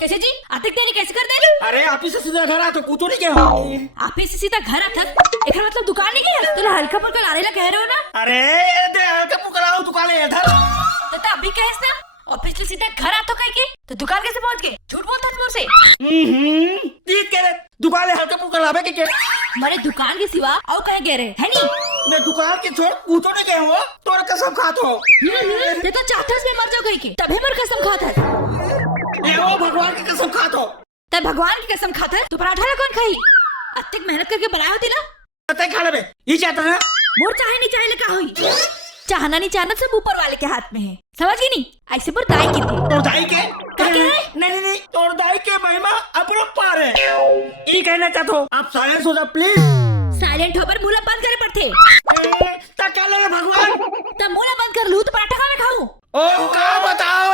कैसे जी आतिक देनी कैसे कर दे? अरे ऑफिस से सीधा घर आ तो कुछ नहीं क्या हो। ऑफिस से सीधा घर आता एक मतलब दुकान नहीं गया तो हल्का फुल्का लारेला कह रहे हो ना? अरे दे हल्का फुल्का लाओ दुकान है इधर। तो अभी कहेस ना ऑफिस से सीधा घर आता कहीं के तो दुकान कैसे पहुंच गए? झूठ बोलता है मुंह से। ठीक कह रहे दुकान है हल्का फुल्का लावे के हमारे दुकान के सिवा और कहीं गए रहे है नहीं? मैं दुकान के छोड़ पूछो नहीं गए हो तोड़ कसम खात हो। ये तो चाहता है मर जाओ कहीं के तभी मर कसम खाता है। ये वो भगवान की कसम खात हो। तब भगवान की कसम खाता है तो पराठा ला कौन खाई? अतिक मेहनत करके बनाया होती ना पता खा ले ये चाहता है मोर चाहे नहीं चाहे का हुई चाहना नहीं चाहना सब ऊपर वाले के हाथ में है समझ गई नहीं ऐसे पर दाई की थी तोड़ दाई के नहीं तोड़ दाई के महिमा अपरों पार है। ये कहना चाहते हो आप साइलेंस हो जाओ प्लीज। साइलेंट होकर मुंह बंद करे पड़ते क्या ले भगवान तब मुंह बंद कर लूं तो पराठा खा मैं खाऊं। ओ का बताओ